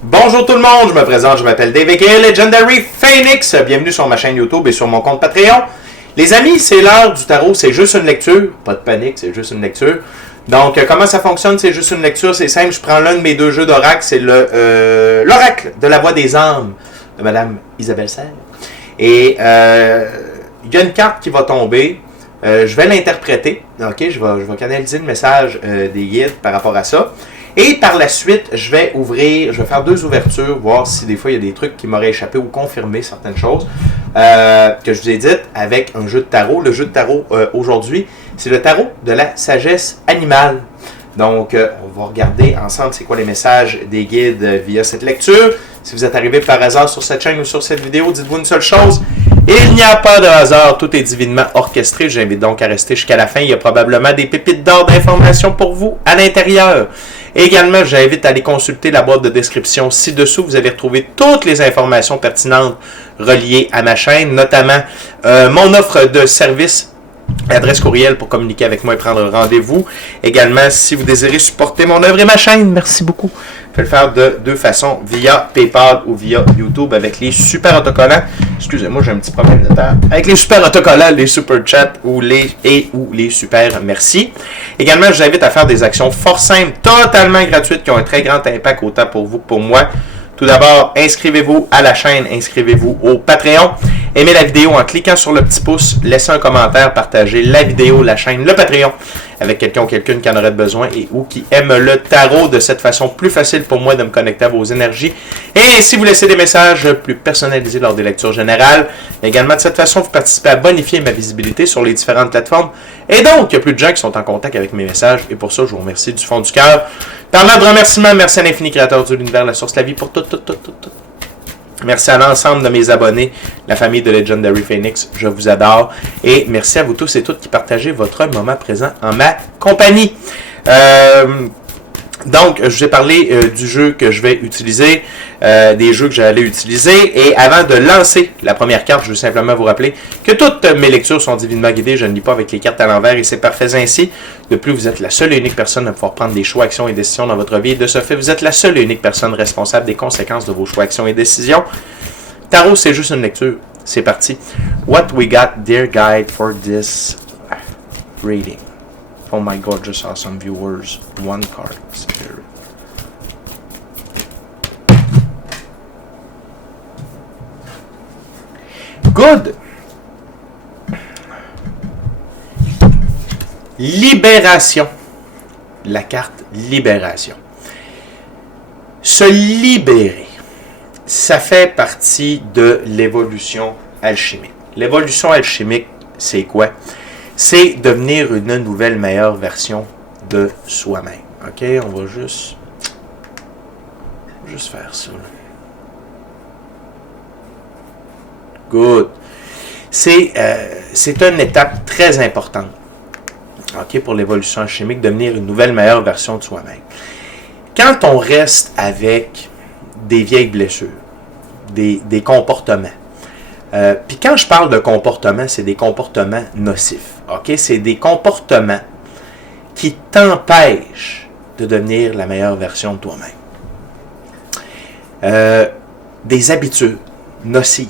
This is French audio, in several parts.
Bonjour tout le monde, je me présente, je m'appelle Dave aka Legendary Phoenix. Bienvenue sur ma chaîne YouTube et sur mon compte Patreon. Les amis, c'est l'heure du tarot, c'est juste une lecture. Pas de panique, c'est juste une lecture. Donc, comment ça fonctionne? C'est juste une lecture, c'est simple. Je prends l'un de mes deux jeux d'oracle, c'est l'oracle de la voix des âmes de Madame Isabelle Serre. Et il y a une carte qui va tomber. Je vais l'interpréter. Ok, je vais canaliser le message des guides par rapport à ça. Et par la suite, je vais faire deux ouvertures, voir si des fois il y a des trucs qui m'auraient échappé ou confirmer certaines choses que je vous ai dites avec un jeu de tarot. Le jeu de tarot aujourd'hui, c'est le tarot de la sagesse animale. Donc, on va regarder ensemble c'est quoi les messages des guides via cette lecture. Si vous êtes arrivé par hasard sur cette chaîne ou sur cette vidéo, dites-vous une seule chose. Il n'y a pas de hasard, tout est divinement orchestré. J'invite donc à rester jusqu'à la fin. Il y a probablement des pépites d'or d'informations pour vous à l'intérieur. Également, j'invite à aller consulter la boîte de description ci-dessous. Vous allez retrouver toutes les informations pertinentes reliées à ma chaîne, notamment mon offre de service, adresse courriel pour communiquer avec moi et prendre rendez-vous. Également, si vous désirez supporter mon œuvre et ma chaîne, merci beaucoup. Vous pouvez le faire de deux façons, via PayPal ou via YouTube avec les super autocollants. Excusez-moi, j'ai un petit problème de temps. Avec les super autocollants, les super chats ou les super merci. Également, je vous invite à faire des actions fort simples, totalement gratuites, qui ont un très grand impact autant pour vous que pour moi. Tout d'abord, inscrivez-vous à la chaîne, inscrivez-vous au Patreon. Aimez la vidéo en cliquant sur le petit pouce, laissez un commentaire, partagez la vidéo, la chaîne, le Patreon avec quelqu'un ou quelqu'une qui en aurait besoin et ou qui aime le tarot. De cette façon, plus facile pour moi de me connecter à vos énergies. Et si vous laissez des messages plus personnalisés lors des lectures générales, également de cette façon, vous participez à bonifier ma visibilité sur les différentes plateformes. Et donc, il y a plus de gens qui sont en contact avec mes messages et pour ça, je vous remercie du fond du cœur. Parlant de remerciements, merci à l'infini créateur de l'univers, la source de la vie pour tout. Merci à l'ensemble de mes abonnés, la famille de Legendary Phoenix, je vous adore. Et merci à vous tous et toutes qui partagez votre moment présent en ma compagnie. Donc, je vous ai parlé du jeu que je vais utiliser, des jeux que j'allais utiliser. Et avant de lancer la première carte, je veux simplement vous rappeler que toutes mes lectures sont divinement guidées. Je ne lis pas avec les cartes à l'envers et c'est parfait ainsi. De plus, vous êtes la seule et unique personne à pouvoir prendre des choix, actions et décisions dans votre vie. Et de ce fait, vous êtes la seule et unique personne responsable des conséquences de vos choix, actions et décisions. Tarot, c'est juste une lecture. C'est parti. What we got, dear guide, for this reading. Oh my gorgeous, awesome viewers. One card, Spirit. Good. Libération. La carte libération. Se libérer. Ça fait partie de l'évolution alchimique. L'évolution alchimique, c'est quoi? C'est devenir une nouvelle, meilleure version de soi-même. OK? On va juste faire ça. Good. C'est une étape très importante. OK? Pour l'évolution alchimique, devenir une nouvelle, meilleure version de soi-même. Quand on reste avec des vieilles blessures, des comportements, puis quand je parle de comportement, c'est des comportements nocifs. OK? C'est des comportements qui t'empêchent de devenir la meilleure version de toi-même. Des habitudes nocives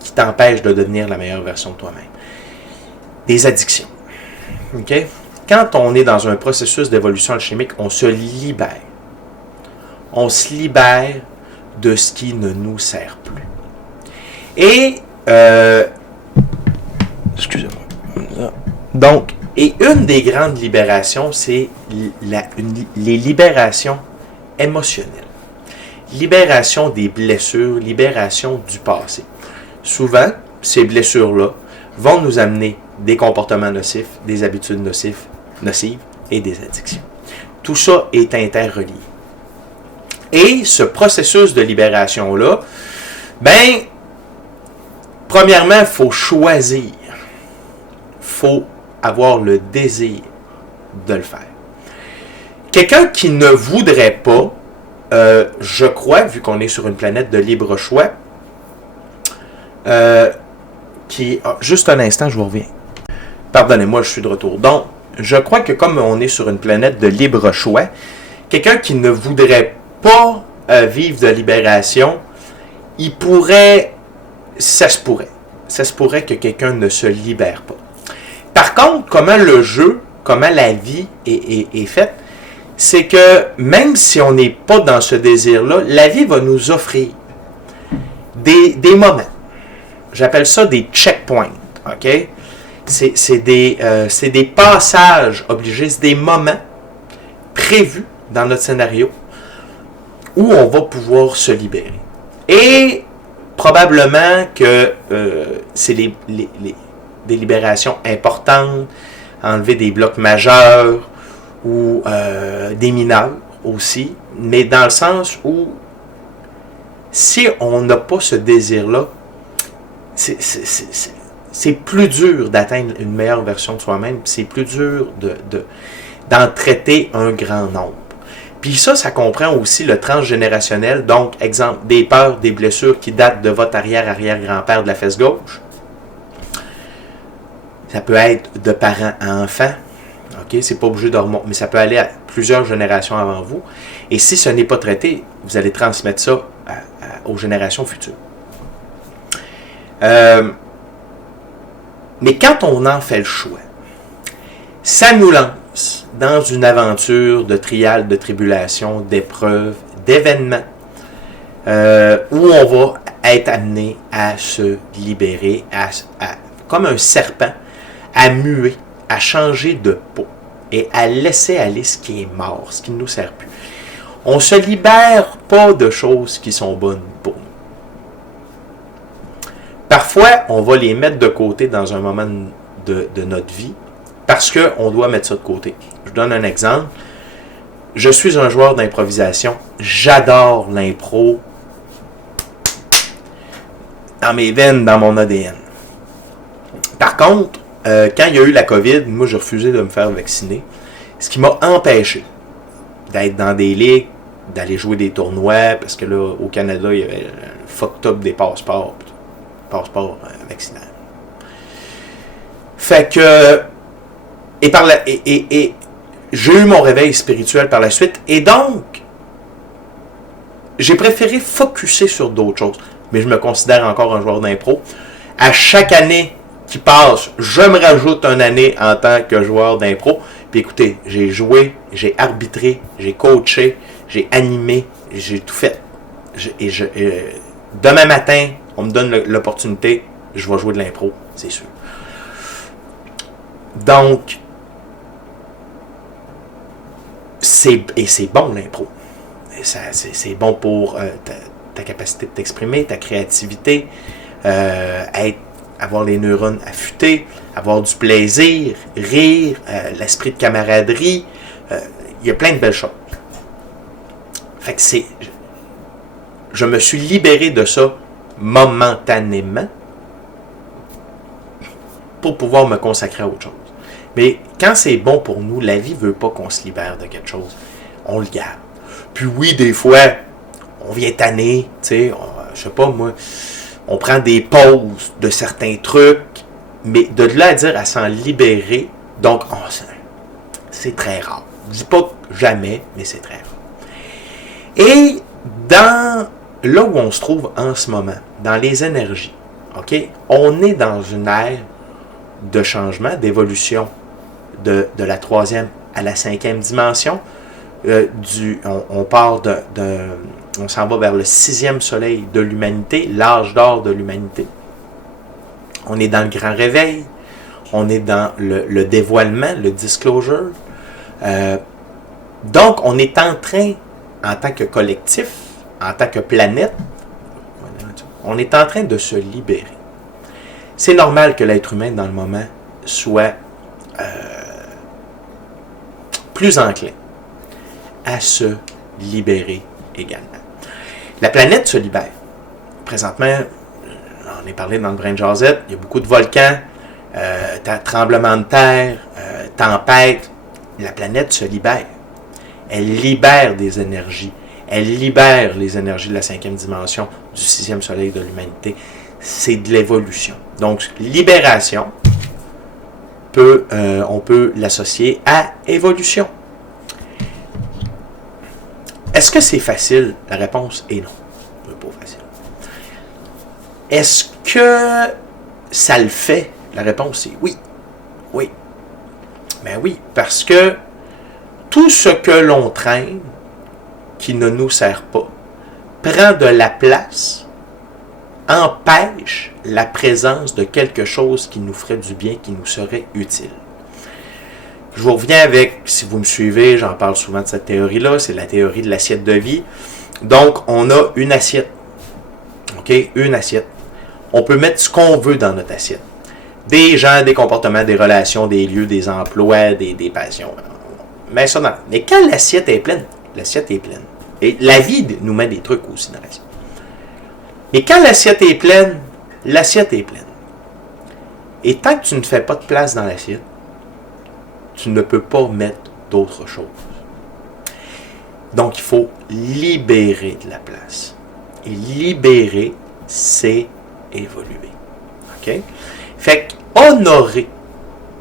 qui t'empêchent de devenir la meilleure version de toi-même. Des addictions. OK? Quand on est dans un processus d'évolution alchimique, on se libère. On se libère de ce qui ne nous sert plus. Et, excusez-moi. Donc, et une des grandes libérations, c'est les libérations émotionnelles. Libération des blessures, libération du passé. Souvent, ces blessures-là vont nous amener des comportements nocifs, des habitudes nocives et des addictions. Tout ça est interrelié. Et ce processus de libération-là, ben, premièrement, il faut choisir. Il faut avoir le désir de le faire. Quelqu'un qui ne voudrait pas, je crois, vu qu'on est sur une planète de libre choix, juste un instant, je vous reviens. Pardonnez-moi, je suis de retour. Donc, je crois que comme on est sur une planète de libre choix, quelqu'un qui ne voudrait pas vivre de libération, ça se pourrait que quelqu'un ne se libère pas. Par contre, comment la vie est faite, c'est que même si on n'est pas dans ce désir-là, la vie va nous offrir des moments. J'appelle ça des checkpoints, ok? C'est des passages obligés, c'est des moments prévus dans notre scénario où on va pouvoir se libérer. Et probablement que c'est des libérations importantes, enlever des blocs majeurs ou des mineurs aussi, mais dans le sens où si on n'a pas ce désir-là, c'est plus dur d'atteindre une meilleure version de soi-même, c'est plus dur d'en traiter un grand nombre. Puis ça comprend aussi le transgénérationnel, donc, exemple, des peurs, des blessures qui datent de votre arrière-arrière-grand-père de la fesse gauche. Ça peut être de parents à enfants, ok, c'est pas obligé de remonter, mais ça peut aller à plusieurs générations avant vous. Et si ce n'est pas traité, vous allez transmettre ça aux générations futures. Mais quand on en fait le choix, ça nous lance dans une aventure de trial, de tribulation, d'épreuves, d'événements, où on va être amené à se libérer, comme un serpent, à muer, à changer de peau et à laisser aller ce qui est mort, ce qui ne nous sert plus. On ne se libère pas de choses qui sont bonnes pour nous. Parfois, on va les mettre de côté dans un moment de notre vie parce qu'on doit mettre ça de côté. Je vous donne un exemple. Je suis un joueur d'improvisation. J'adore l'impro dans mes veines, dans mon ADN. Par contre, quand il y a eu la COVID, moi, j'ai refusé de me faire vacciner. Ce qui m'a empêché d'être dans des ligues, d'aller jouer des tournois, parce que là, au Canada, il y avait un fucked up des passeports vaccinal. Fait que, et j'ai eu mon réveil spirituel par la suite, et donc, j'ai préféré focusser sur d'autres choses, mais je me considère encore un joueur d'impro. À chaque année qui passe, je me rajoute une année en tant que joueur d'impro. Puis écoutez, j'ai joué, j'ai arbitré, j'ai coaché, j'ai animé, j'ai tout fait. Demain matin, on me donne l'opportunité, je vais jouer de l'impro, c'est sûr. Donc, c'est bon l'impro. C'est bon pour ta capacité de t'exprimer, ta créativité, avoir les neurones affûtés, avoir du plaisir, rire, l'esprit de camaraderie. Il y a plein de belles choses. Fait que je me suis libéré de ça momentanément pour pouvoir me consacrer à autre chose. Mais quand c'est bon pour nous, la vie ne veut pas qu'on se libère de quelque chose. On le garde. Puis oui, des fois, on vient tanner, tu sais, je sais pas moi, on prend des pauses de certains trucs, mais de là à dire à s'en libérer, donc c'est très rare. Je dis pas jamais, mais c'est très rare. Et dans là où on se trouve en ce moment, dans les énergies, ok, on est dans une ère de changement, d'évolution de la 3e à la 5e dimension. On part on s'en va vers le 6e soleil de l'humanité, l'âge d'or de l'humanité. On est dans le grand réveil, on est dans le dévoilement, le disclosure. Donc, on est en train, en tant que collectif, en tant que planète, on est en train de se libérer. C'est normal que l'être humain, dans le moment, soit plus enclin à se libérer également. La planète se libère. Présentement, on est parlé dans le Brain Jazzette, il y a beaucoup de volcans, tremblements de terre, tempêtes. La planète se libère. Elle libère des énergies. Elle libère les énergies de la 5e dimension, du 6e soleil de l'humanité. C'est de l'évolution. Donc, libération, on peut l'associer à évolution. Est-ce que c'est facile? La réponse est non. C'est pas facile. Est-ce que ça le fait? La réponse est oui. Oui. Ben oui, parce que tout ce que l'on traîne, qui ne nous sert pas, prend de la place, empêche la présence de quelque chose qui nous ferait du bien, qui nous serait utile. Je vous reviens avec, si vous me suivez, j'en parle souvent de cette théorie-là, c'est la théorie de l'assiette de vie. Donc, on a une assiette. OK? Une assiette. On peut mettre ce qu'on veut dans notre assiette. Des gens, des comportements, des relations, des lieux, des emplois, des passions. Mais ça dans. Mais quand l'assiette est pleine, l'assiette est pleine. Et la vie nous met des trucs aussi dans l'assiette. Mais quand l'assiette est pleine, l'assiette est pleine. Et tant que tu ne fais pas de place dans l'assiette, tu ne peux pas mettre d'autres choses. Donc, il faut libérer de la place. Et libérer, c'est évoluer. OK? Fait que honorez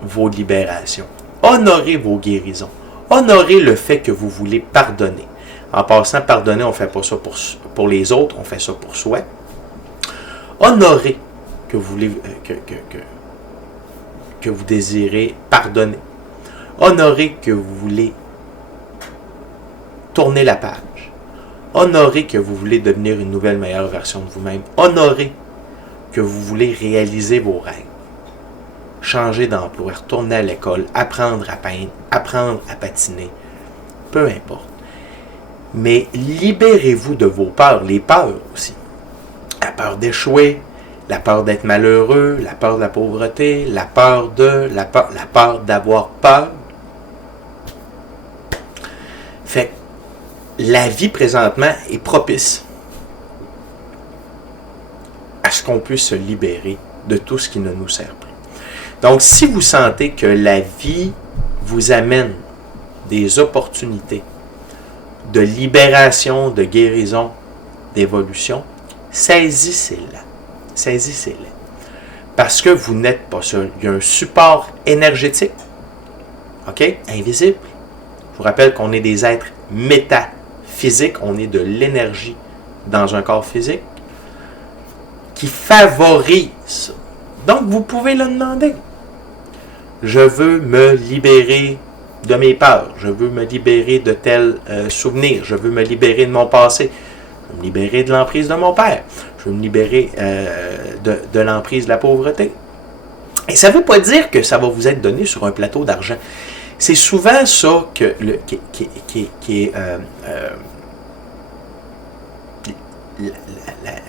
vos libérations. Honorez vos guérisons. Honorez le fait que vous voulez pardonner. En passant, pardonner, on ne fait pas ça pour les autres, on fait ça pour soi. Honorez que vous voulez que vous désirez pardonner. Honorez que vous voulez tourner la page. Honorez que vous voulez devenir une nouvelle, meilleure version de vous-même. Honorez que vous voulez réaliser vos rêves. Changer d'emploi, retourner à l'école, apprendre à peindre, apprendre à patiner. Peu importe. Mais libérez-vous de vos peurs, les peurs aussi. La peur d'échouer, la peur d'être malheureux, la peur de la pauvreté, la peur d'avoir peur. Fait que la vie présentement est propice à ce qu'on puisse se libérer de tout ce qui ne nous sert plus. Donc, si vous sentez que la vie vous amène des opportunités de libération, de guérison, d'évolution, saisissez-la. Saisissez-les. Parce que vous n'êtes pas seul. Il y a un support énergétique, OK? Invisible. Je vous rappelle qu'on est des êtres métaphysiques, on est de l'énergie dans un corps physique qui favorise. Donc, vous pouvez le demander. Je veux me libérer de mes peurs. Je veux me libérer de tels souvenirs. Je veux me libérer de mon passé. Je veux me libérer de l'emprise de mon père. Je veux me libérer de l'emprise de la pauvreté. Et ça ne veut pas dire que ça va vous être donné sur un plateau d'argent. C'est souvent ça qui est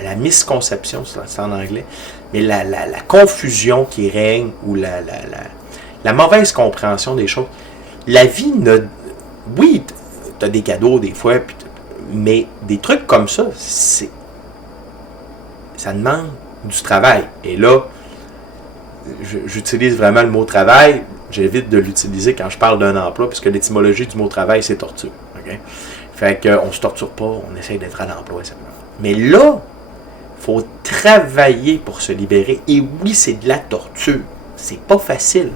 la misconception, c'est en anglais, mais la confusion qui règne ou la mauvaise compréhension des choses. La vie, oui, tu as des cadeaux des fois, mais des trucs comme ça, ça demande du travail. Et là, j'utilise vraiment le mot travail. J'évite de l'utiliser quand je parle d'un emploi, puisque l'étymologie du mot travail, c'est torture. Okay? Fait qu'on ne se torture pas, on essaie d'être à l'emploi. Mais là, il faut travailler pour se libérer. Et oui, c'est de la torture. C'est pas facile.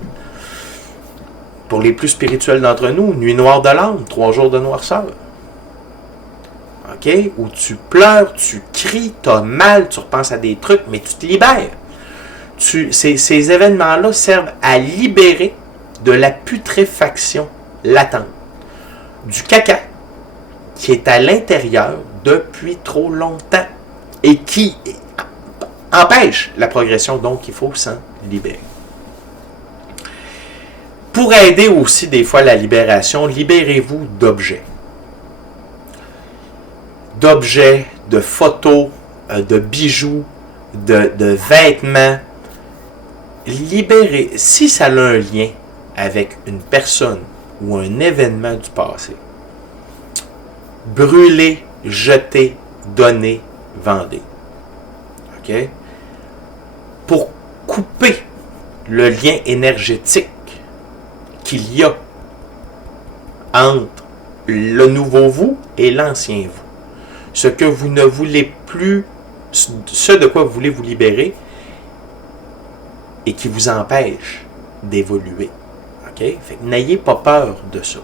Pour les plus spirituels d'entre nous, nuit noire de l'âme, 3 jours de noirceur. OK? Où tu pleures, tu cries, tu as mal, tu repenses à des trucs, mais tu te libères. Ces événements-là servent à libérer de la putréfaction latente, du caca qui est à l'intérieur depuis trop longtemps et qui empêche la progression, donc il faut s'en libérer. Pour aider aussi des fois la libération, libérez-vous d'objets. D'objets, de photos, de bijoux, de vêtements. Libérez, si ça a un lien avec une personne ou un événement du passé, brûlez, jetez, donnez, vendez. OK? Pour couper le lien énergétique qu'il y a entre le nouveau vous et l'ancien vous. Ce que vous ne voulez plus, ce de quoi vous voulez vous libérer et qui vous empêche d'évoluer. OK? Fait que n'ayez pas peur de ça.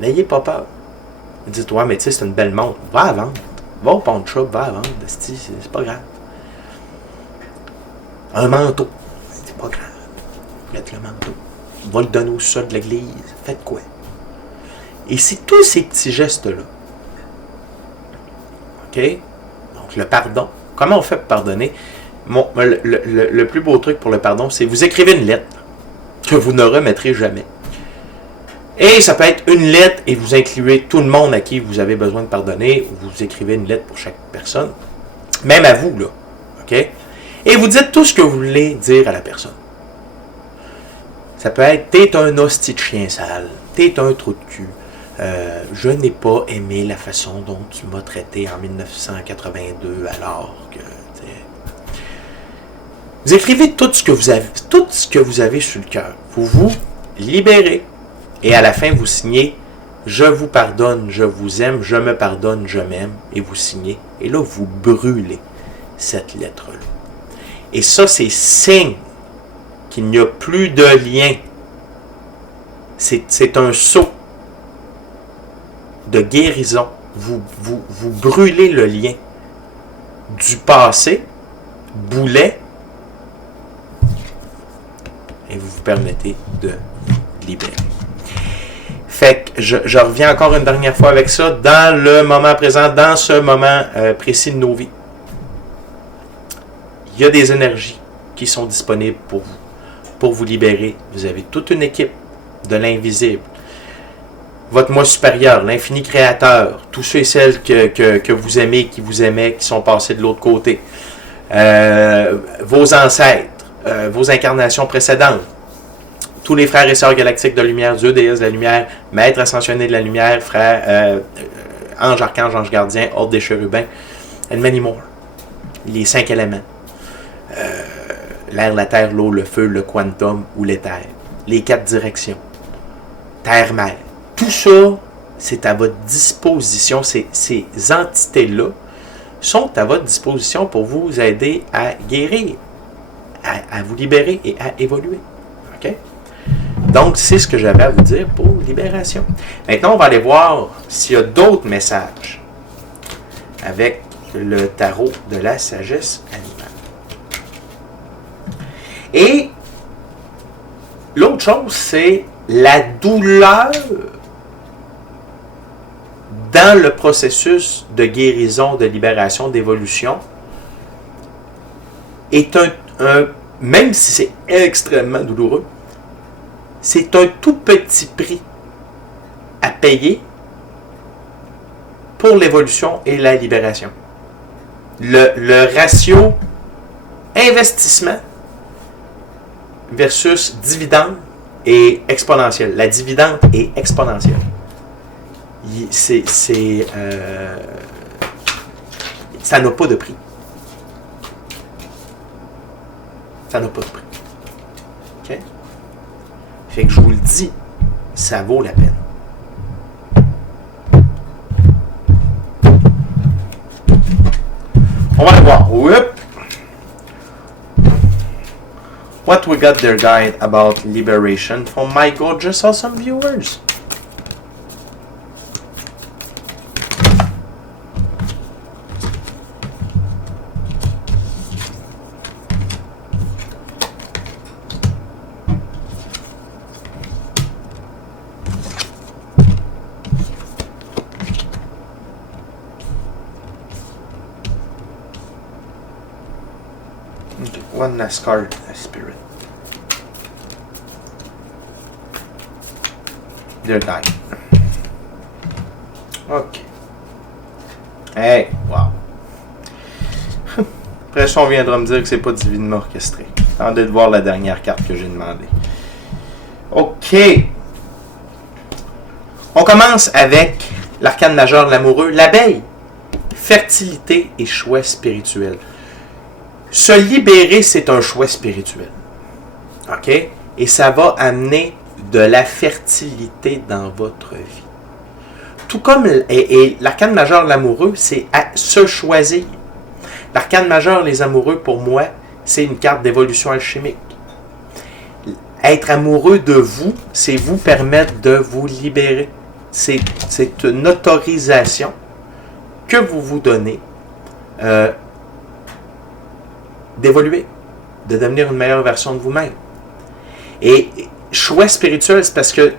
N'ayez pas peur. Dites, ouais, mais tu sais, c'est une belle montre. Va à vendre. Va au pawn shop, va à vendre. C'est pas grave. Un manteau. C'est pas grave. Mettez le manteau. Va le donner au sol de l'église. Faites quoi? Et c'est tous ces petits gestes-là. OK? Donc, le pardon. Comment on fait pour pardonner? Le plus beau truc pour le pardon, c'est vous écrivez une lettre que vous ne remettrez jamais. Et ça peut être une lettre et vous incluez tout le monde à qui vous avez besoin de pardonner. Vous écrivez une lettre pour chaque personne. Même à vous, là. OK? Et vous dites tout ce que vous voulez dire à la personne. Ça peut être « T'es un hostie de chien sale. T'es un trou de cul. Je n'ai pas aimé la façon dont tu m'as traité en 1982 alors que... » Vous écrivez tout ce que vous avez sur le cœur. Vous vous libérez. Et à la fin, vous signez « Je vous pardonne, je vous aime, je me pardonne, je m'aime. » Et vous signez. Et là, vous brûlez cette lettre-là. Et ça, c'est signe qu'il n'y a plus de lien. C'est un sceau de guérison. Vous brûlez le lien du passé, boulet, et vous vous permettez de libérer. Fait que je reviens encore une dernière fois avec ça, dans le moment présent, dans ce moment précis de nos vies. Il y a des énergies qui sont disponibles pour vous libérer. Vous avez toute une équipe de l'invisible. Votre moi supérieur, l'infini créateur, tous ceux et celles que vous aimez, qui vous aimaient, qui sont passés de l'autre côté. Vos ancêtres, vos incarnations précédentes. Tous les frères et sœurs galactiques de lumière, Dieu, déesse de la lumière, maître ascensionné de la lumière, frère, ange, archange, ange gardien, ordre des chérubins, and many more. Les 5 éléments. L'air, la terre, l'eau, le feu, le quantum ou l'éther. Les 4 directions. Terre, mer. Tout ça, c'est à votre disposition. Ces entités-là sont à votre disposition pour vous aider à guérir, à vous libérer et à évoluer. OK? Donc, c'est ce que j'avais à vous dire pour libération. Maintenant, on va aller voir s'il y a d'autres messages avec le tarot de la sagesse animale. Et l'autre chose, c'est la douleur dans le processus de guérison, de libération, d'évolution est même si c'est extrêmement douloureux, c'est un tout petit prix à payer pour l'évolution et la libération. Le ratio investissement versus dividende est exponentiel. La dividende est exponentielle. Ça n'a pas de prix. Ça n'a pas de prix. OK? Fait que je vous le dis, ça vaut la peine. On va aller voir. Whoop. What we got their guide about liberation from my gorgeous awesome viewers. One NASCAR spirit. Their guide. Ok. Hey, wow. Après ça, on viendra me dire que c'est pas divinement orchestré. Attendez de voir la dernière carte que j'ai demandée. Ok. On commence avec l'arcane majeur de l'amoureux, l'abeille. Fertilité et choix spirituel. Se libérer, c'est un choix spirituel. OK? Et ça va amener de la fertilité dans votre vie. Tout comme l'arcane majeur de l'amoureux, c'est à se choisir. L'arcane majeur, les amoureux, pour moi, c'est une carte d'évolution alchimique. Être amoureux de vous, c'est vous permettre de vous libérer. c'est une autorisation que vous vous donnez d'évoluer, de devenir une meilleure version de vous-même. Et choix spirituel, c'est parce que,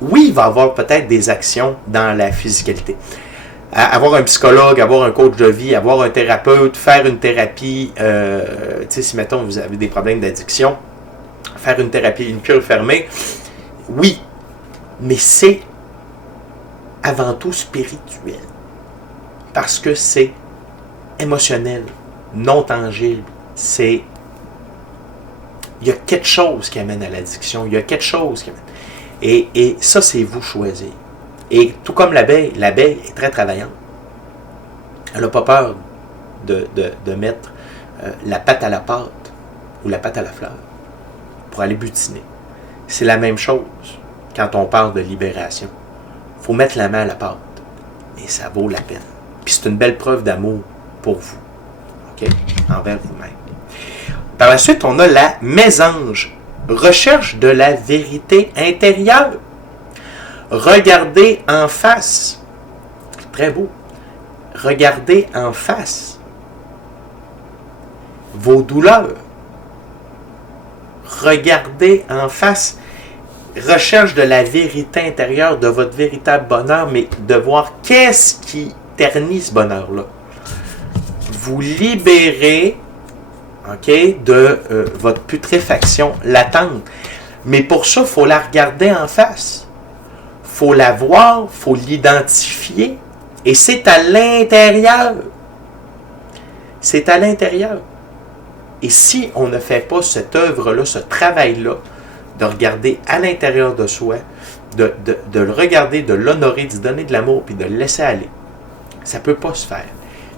oui, il va y avoir peut-être des actions dans la physicalité. Avoir un psychologue, avoir un coach de vie, avoir un thérapeute, faire une thérapie, tu sais, si mettons vous avez des problèmes d'addiction, faire une thérapie, une cure fermée, oui, mais c'est avant tout spirituel. Parce que c'est émotionnel, non tangible. Il y a quelque chose qui amène à l'addiction, il y a quelque chose qui amène. Et ça, c'est vous choisir. Et tout comme l'abeille est très travaillante. Elle n'a pas peur de mettre la patte à la pâte ou la patte à la fleur pour aller butiner. C'est la même chose quand on parle de libération. Il faut mettre la main à la pâte. Et ça vaut la peine. Puis c'est une belle preuve d'amour pour vous. OK? Envers vous-même. Par la suite, on a la mésange. Recherche de la vérité intérieure. Regardez en face. Très beau. Regardez en face vos douleurs. Regardez en face. Recherche de la vérité intérieure, de votre véritable bonheur, mais de voir qu'est-ce qui ternit ce bonheur-là. Vous libérez, OK, de votre putréfaction latente. Mais pour ça, il faut la regarder en face. Il faut la voir, il faut l'identifier. Et c'est à l'intérieur. C'est à l'intérieur. Et si on ne fait pas cette œuvre-là, ce travail-là, de regarder à l'intérieur de soi, de le regarder, de l'honorer, d'y donner de l'amour, puis de le laisser aller, ça ne peut pas se faire.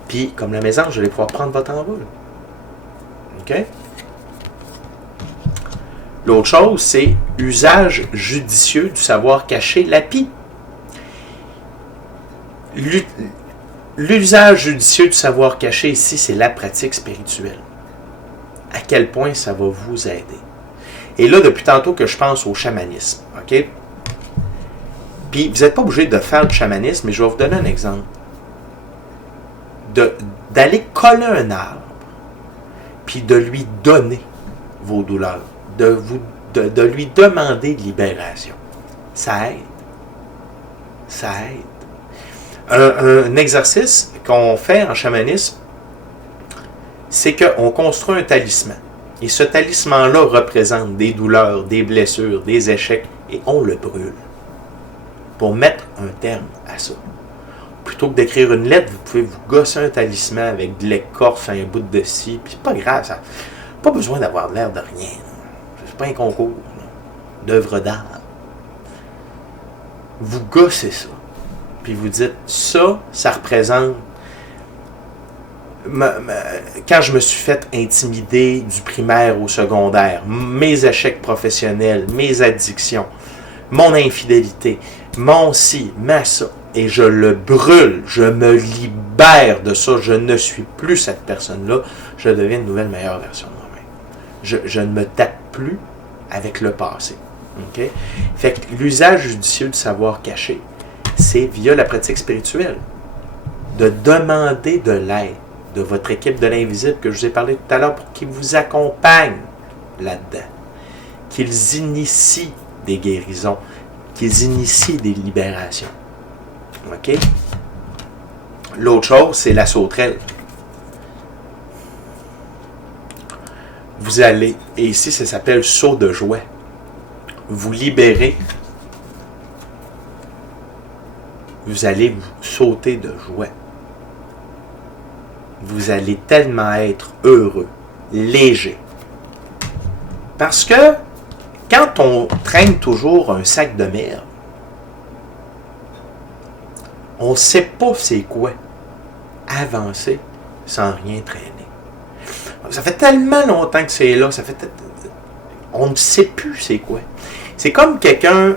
Puis, comme la mésange, je vais pouvoir prendre votre envol. OK? L'autre chose, c'est usage judicieux du savoir caché, l'API. L'usage judicieux du savoir caché ici, c'est la pratique spirituelle. À quel point ça va vous aider. Et là, depuis tantôt que je pense au chamanisme, OK? Puis, vous n'êtes pas obligé de faire du chamanisme, mais je vais vous donner un exemple. D'aller coller un arbre, puis de lui donner vos douleurs, de lui demander de libération. Ça aide. Ça aide. Un exercice qu'on fait en chamanisme, c'est qu'on construit un talisman. Et ce talisman-là représente des douleurs, des blessures, des échecs, et on le brûle pour mettre un terme à ça. Plutôt que d'écrire une lettre, vous pouvez vous gosser un talisman avec de l'écorce, un bout de scie, puis c'est pas grave, ça. Pas besoin d'avoir l'air de rien. C'est pas un concours d'œuvre d'art. Vous gossez ça, puis vous dites, ça représente quand je me suis fait intimider du primaire au secondaire, mes échecs professionnels, mes addictions, mon infidélité, mon ci, ma ça, et je le brûle, je me libère de ça, je ne suis plus cette personne-là, je deviens une nouvelle meilleure version de moi-même. Je ne me tape plus avec le passé. Okay? Fait que l'usage judicieux du savoir caché, c'est via la pratique spirituelle, de demander de l'aide de votre équipe de l'invisible que je vous ai parlé tout à l'heure pour qu'ils vous accompagnent là-dedans, qu'ils initient des guérisons, qu'ils initient des libérations. OK? L'autre chose, c'est la sauterelle. Vous allez, et ici ça s'appelle saut de joie, vous libérez, vous allez vous sauter de joie. Vous allez tellement être heureux, léger. Parce que quand on traîne toujours un sac de merde, on ne sait pas c'est quoi avancer sans rien traîner. Ça fait tellement longtemps que c'est là, on ne sait plus c'est quoi. C'est comme quelqu'un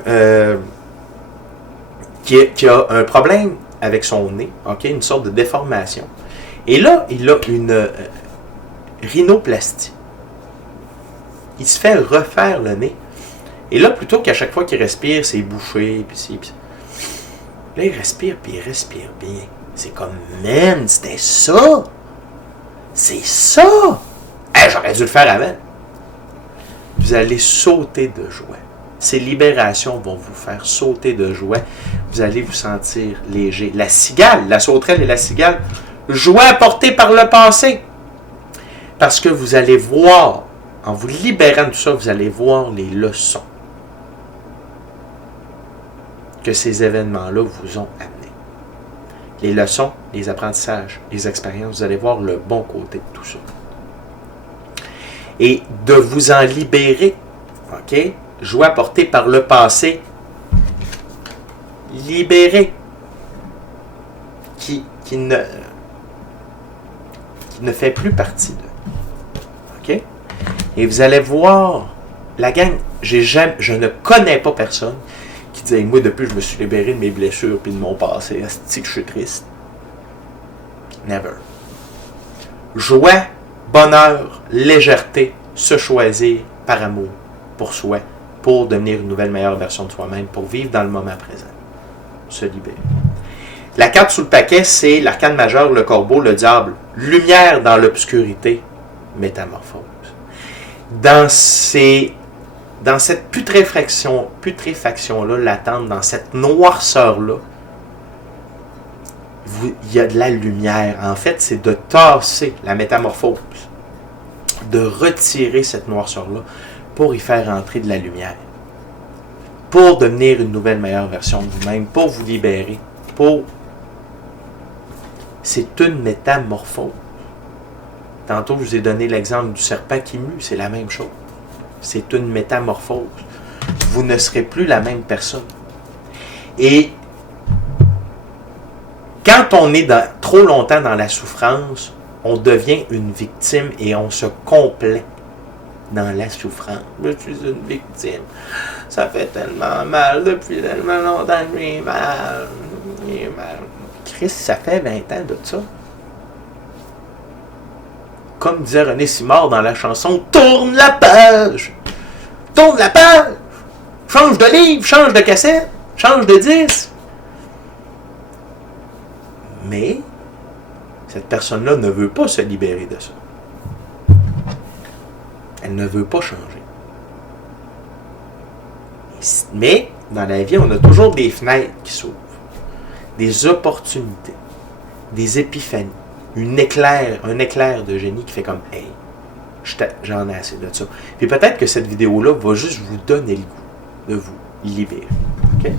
qui a un problème avec son nez, okay, une sorte de déformation. Et là, il a une rhinoplastie. Il se fait refaire le nez. Et là, plutôt qu'à chaque fois qu'il respire, c'est bouché, puis ci, puis ça. Là, il respire, puis il respire bien. C'est comme, man, c'était ça! C'est ça! Hey, j'aurais dû le faire avant. Vous allez sauter de joie. Ces libérations vont vous faire sauter de joie. Vous allez vous sentir léger. La cigale, la sauterelle et la cigale, joie apportée par le passé. Parce que vous allez voir, en vous libérant de tout ça, vous allez voir les leçons que ces événements-là vous ont amenés. Les leçons, les apprentissages, les expériences, vous allez voir le bon côté de tout ça. Et de vous en libérer, ok? Joie portée par le passé, libéré, qui ne fait plus partie de. Ok? Et vous allez voir, la gang, je ne connais pas personne qui dit, moi depuis je me suis libéré de mes blessures puis de mon passé, asti que je suis triste. Never. Joie, bonheur, légèreté, se choisir par amour pour soi, pour devenir une nouvelle meilleure version de soi-même, pour vivre dans le moment présent. Se libérer. La carte sous le paquet, c'est l'arcane majeur, le corbeau, le diable. Lumière dans l'obscurité, métamorphose. Dans cette putréfaction-là latente, dans cette noirceur-là, il y a de la lumière. En fait, c'est de tasser la métamorphose, de retirer cette noirceur-là pour y faire entrer de la lumière, pour devenir une nouvelle, meilleure version de vous-même, pour vous libérer, C'est une métamorphose. Tantôt, je vous ai donné l'exemple du serpent qui mue, c'est la même chose. C'est une métamorphose. Vous ne serez plus la même personne. Et quand on est trop longtemps dans la souffrance, on devient une victime et on se complaît dans la souffrance. Je suis une victime. Ça fait tellement mal depuis tellement longtemps que j'ai mal. J'ai mal. Christ, ça fait 20 ans de ça. Comme disait René Simard dans la chanson, tourne la page! Tourne la page! Change de livre, change de cassette, change de disque. Mais cette personne-là ne veut pas se libérer de ça. Elle ne veut pas changer. Mais dans la vie, on a toujours des fenêtres qui s'ouvrent, des opportunités, des épiphanies, un éclair de génie qui fait comme « Hey, j'en ai assez de ça. » Puis peut-être que cette vidéo-là va juste vous donner le goût de vous libérer. Okay?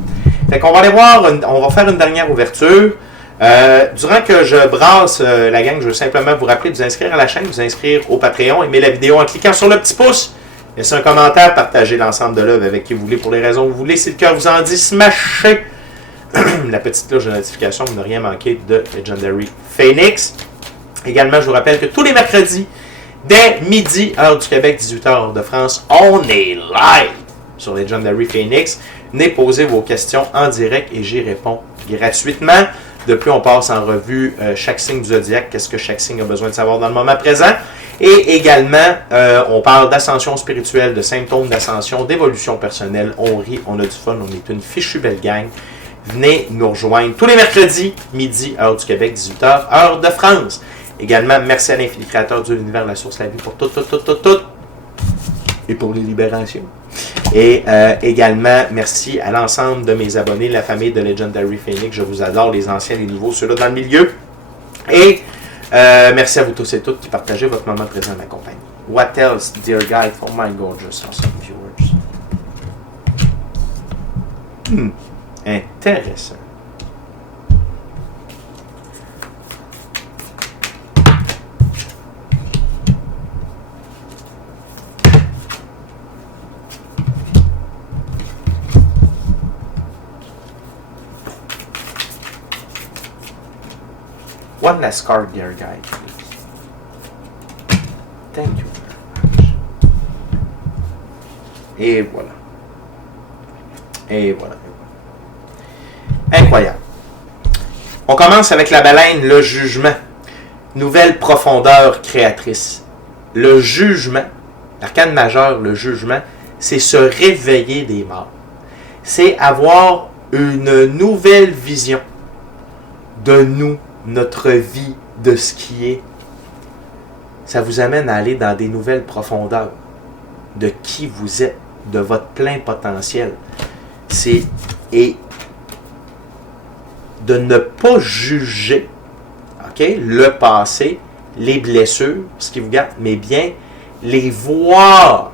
Fait qu'on va aller voir, on va faire une dernière ouverture. Durant que je brasse la gang, je veux simplement vous rappeler de vous inscrire à la chaîne, vous inscrire au Patreon, aimer la vidéo en cliquant sur le petit pouce, laissez un commentaire, partagez l'ensemble de l'œuvre avec qui vous voulez pour les raisons que vous voulez. Si le cœur vous en dit, smashez la petite cloche de notification pour ne rien manquer de Legendary Phoenix. Également, je vous rappelle que tous les mercredis, dès midi, heure du Québec, 18h, heure de France, on est live sur Legendary Phoenix. Venez poser vos questions en direct et j'y réponds gratuitement. De plus, on passe en revue chaque signe du zodiaque, qu'est-ce que chaque signe a besoin de savoir dans le moment présent. Et également, on parle d'ascension spirituelle, de symptômes d'ascension, d'évolution personnelle. On rit, on a du fun, on est une fichue belle gang. Venez nous rejoindre tous les mercredis, midi, heure du Québec, 18h, heure de France. Également, merci à l'infini créateur de l'univers, la source, la vie, pour tout. Et pour les libérations. Et également, merci à l'ensemble de mes abonnés, la famille de Legendary Phoenix. Je vous adore, les anciens, les nouveaux, ceux-là dans le milieu. Et merci à vous tous et toutes qui partagez votre moment présent à ma compagnie. What else, dear guide, for my gorgeous awesome viewers? Intéressant. One last card, dear guide, please. Thank you very much. Et voilà. Et voilà. Incroyable. On commence avec la baleine, le jugement. Nouvelle profondeur créatrice. Le jugement, l'arcane majeur, le jugement, c'est se réveiller des morts. C'est avoir une nouvelle vision de nous, notre vie, de ce qui est. Ça vous amène à aller dans des nouvelles profondeurs de qui vous êtes, de votre plein potentiel. Et de ne pas juger, ok, le passé, les blessures, ce qui vous garde, mais bien les voir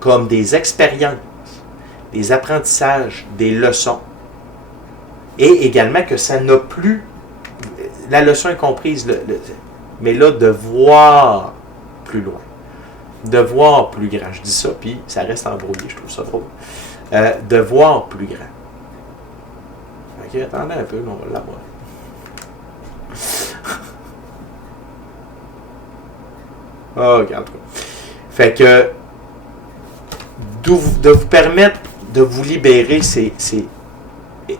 comme des expériences, des apprentissages, des leçons. Et également que ça n'a plus, la leçon est comprise, mais là, de voir plus loin, de voir plus grand. Je dis ça, puis ça reste embrouillé, je trouve ça drôle. De voir plus grand. Ok, attendez un peu, mais on va l'avoir. Oh, regarde. Fait que, de vous permettre de vous libérer,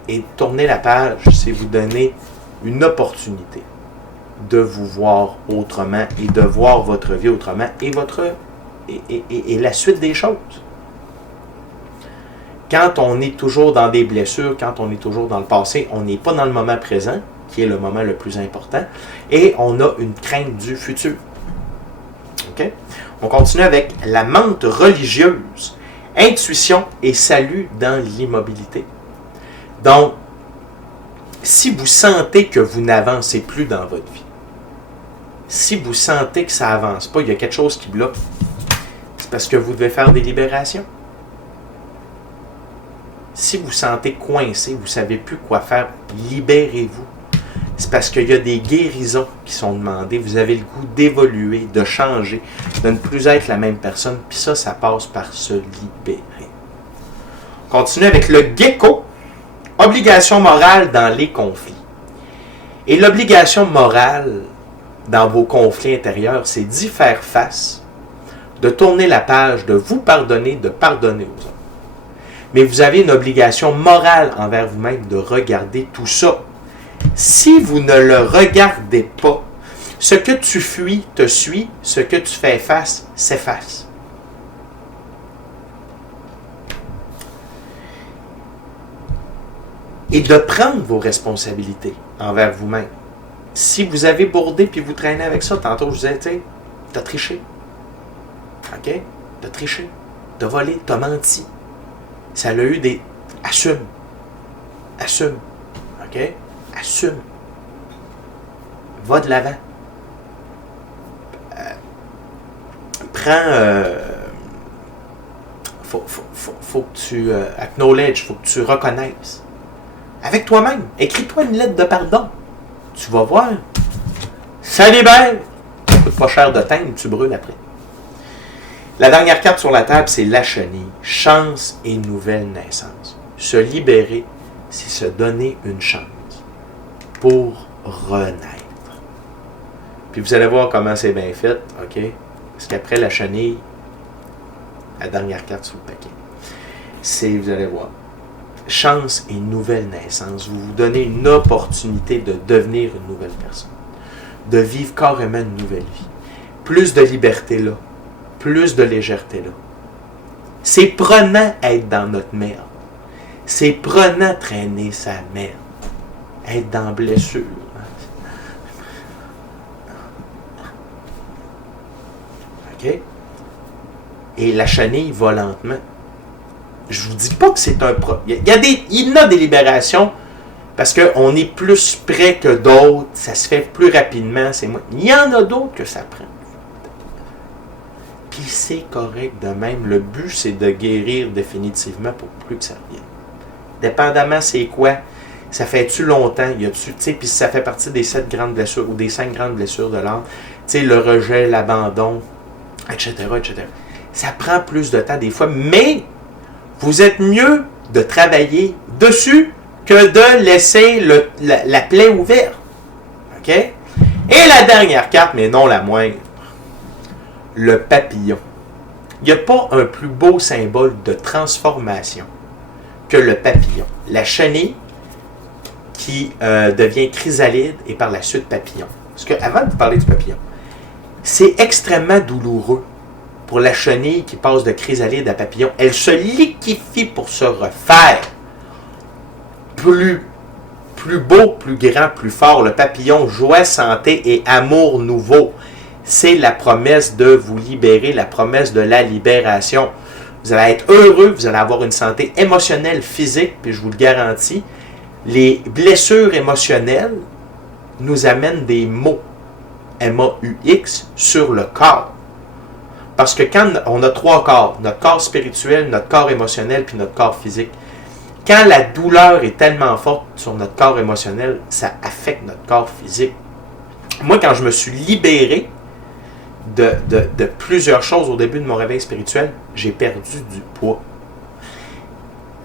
et tourner la page, c'est vous donner une opportunité de vous voir autrement et de voir votre vie autrement et la suite des choses. Quand on est toujours dans des blessures, quand on est toujours dans le passé, on n'est pas dans le moment présent, qui est le moment le plus important, et on a une crainte du futur. Okay? On continue avec la menthe religieuse, intuition et salut dans l'immobilité. Donc, si vous sentez que vous n'avancez plus dans votre vie, si vous sentez que ça n'avance pas, il y a quelque chose qui bloque, c'est parce que vous devez faire des libérations. Si vous sentez coincé, vous ne savez plus quoi faire, libérez-vous. C'est parce qu'il y a des guérisons qui sont demandées. Vous avez le goût d'évoluer, de changer, de ne plus être la même personne. Puis ça passe par se libérer. On continue avec le gecko. Obligation morale dans les conflits. Et l'obligation morale dans vos conflits intérieurs, c'est d'y faire face, de tourner la page, de vous pardonner, de pardonner aux autres. Mais vous avez une obligation morale envers vous-même de regarder tout ça. Si vous ne le regardez pas, ce que tu fuis te suit, ce que tu fais face s'efface. Et de prendre vos responsabilités envers vous-même. Si vous avez bourdé puis vous traînez avec ça, tantôt je vous disais, tu sais, t'as triché. OK? T'as triché. T'as volé, t'as menti. Ça a eu des... Assume. Assume. OK? Assume. Va de l'avant. Prends... faut que tu acknowledge, faut que tu reconnaisses. Avec toi-même. Écris-toi une lettre de pardon. Tu vas voir. Ça libère. Ça coûte pas cher de teindre, tu brûles après. La dernière carte sur la table, c'est la chenille. Chance et nouvelle naissance. Se libérer, c'est se donner une chance pour renaître. Puis vous allez voir comment c'est bien fait, OK? Parce qu'après la chenille, la dernière carte sur le paquet, c'est, vous allez voir, chance et nouvelle naissance. Vous vous donnez une opportunité de devenir une nouvelle personne, de vivre carrément une nouvelle vie. Plus de liberté là, plus de légèreté là. C'est prenant être dans notre merde. C'est prenant traîner sa merde. Être dans blessure. OK? Et la chenille va lentement. Je vous dis pas que c'est un... Il y a des libérations parce qu'on est plus près que d'autres. Ça se fait plus rapidement. C'est moins. Il y en a d'autres que ça prend. Puis c'est correct de même. Le but, c'est de guérir définitivement pour plus que ça revienne. Dépendamment c'est quoi, ça fait-tu longtemps, y a-tu, tu sais, puis ça fait partie des 7 grandes blessures ou des 5 grandes blessures de l'âme, tu sais, le rejet, l'abandon, etc., etc. Ça prend plus de temps des fois, mais vous êtes mieux de travailler dessus que de laisser la plaie ouverte. OK? Et la dernière carte, mais non la moindre, le papillon. Il n'y a pas un plus beau symbole de transformation que le papillon. La chenille qui devient chrysalide et par la suite papillon. Parce que avant de vous parler du papillon, c'est extrêmement douloureux pour la chenille qui passe de chrysalide à papillon. Elle se liquéfie pour se refaire. Plus beau, plus grand, plus fort. Le papillon, joie, santé et amour nouveau. C'est la promesse de vous libérer, la promesse de la libération. Vous allez être heureux, vous allez avoir une santé émotionnelle, physique, puis je vous le garantis. Les blessures émotionnelles nous amènent des maux, M-A-U-X, sur le corps. Parce que quand on a 3 corps, notre corps spirituel, notre corps émotionnel, puis notre corps physique, quand la douleur est tellement forte sur notre corps émotionnel, ça affecte notre corps physique. Moi, quand je me suis libéré de plusieurs choses au début de mon réveil spirituel, j'ai perdu du poids.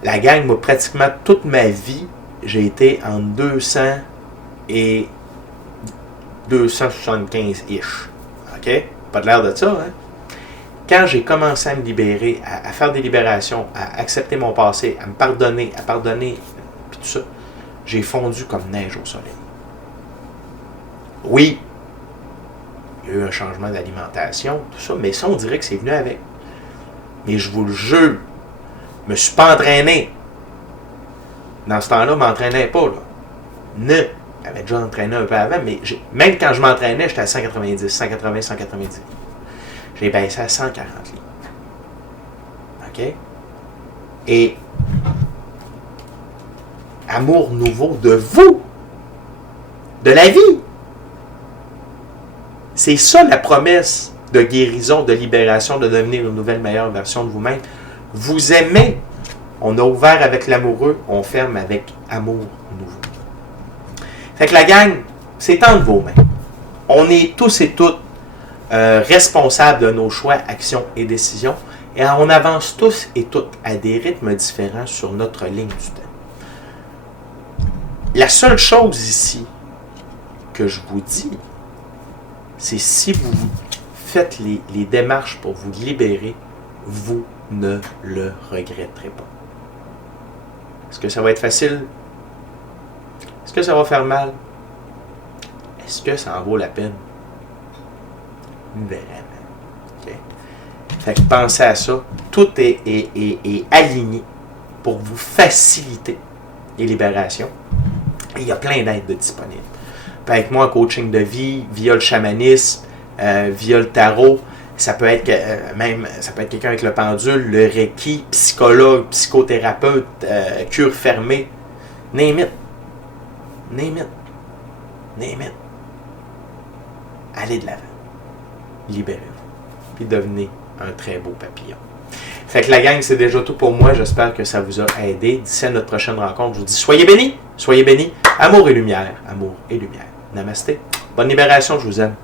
La gang, moi, pratiquement toute ma vie, j'ai été entre 200 et 275-ish. OK? Pas de l'air de ça, hein? Quand j'ai commencé à me libérer, à faire des libérations, à accepter mon passé, à pardonner, puis tout ça, j'ai fondu comme neige au soleil. Oui, il y a eu un changement d'alimentation, tout ça, mais ça, on dirait que c'est venu avec. Mais je vous le jure, je me suis pas entraîné. Dans ce temps-là, je ne m'entraînais pas, là. J'avais déjà entraîné un peu avant, mais même quand je m'entraînais, j'étais à 190, 180, 190. J'ai baissé à 140 livres. OK? Et amour nouveau de vous, de la vie. C'est ça la promesse de guérison, de libération, de devenir une nouvelle meilleure version de vous-même. Vous aimez. On a ouvert avec l'amoureux, on ferme avec amour nouveau. Fait que la gang, c'est entre vos mains. On est tous et toutes responsables de nos choix, actions et décisions. Et on avance tous et toutes à des rythmes différents sur notre ligne du temps. La seule chose ici que je vous dis, c'est si vous faites les démarches pour vous libérer, vous ne le regretterez pas. Est-ce que ça va être facile? Est-ce que ça va faire mal? Est-ce que ça en vaut la peine? Vraiment. Okay? Fait que pensez à ça. Tout est aligné pour vous faciliter les libérations. Et il y a plein d'aides disponibles. Avec moi en coaching de vie, via le chamanisme, via le tarot, ça peut être ça peut être quelqu'un avec le pendule, le reiki, psychologue, psychothérapeute, cure fermée. Name it. Name it. Name it. Allez de l'avant. Libérez-vous. Puis devenez un très beau papillon. Fait que la gang, c'est déjà tout pour moi. J'espère que ça vous a aidé. D'ici à notre prochaine rencontre, je vous dis soyez bénis. Soyez bénis. Amour et lumière. Amour et lumière. Namasté. Bonne libération, je vous aime.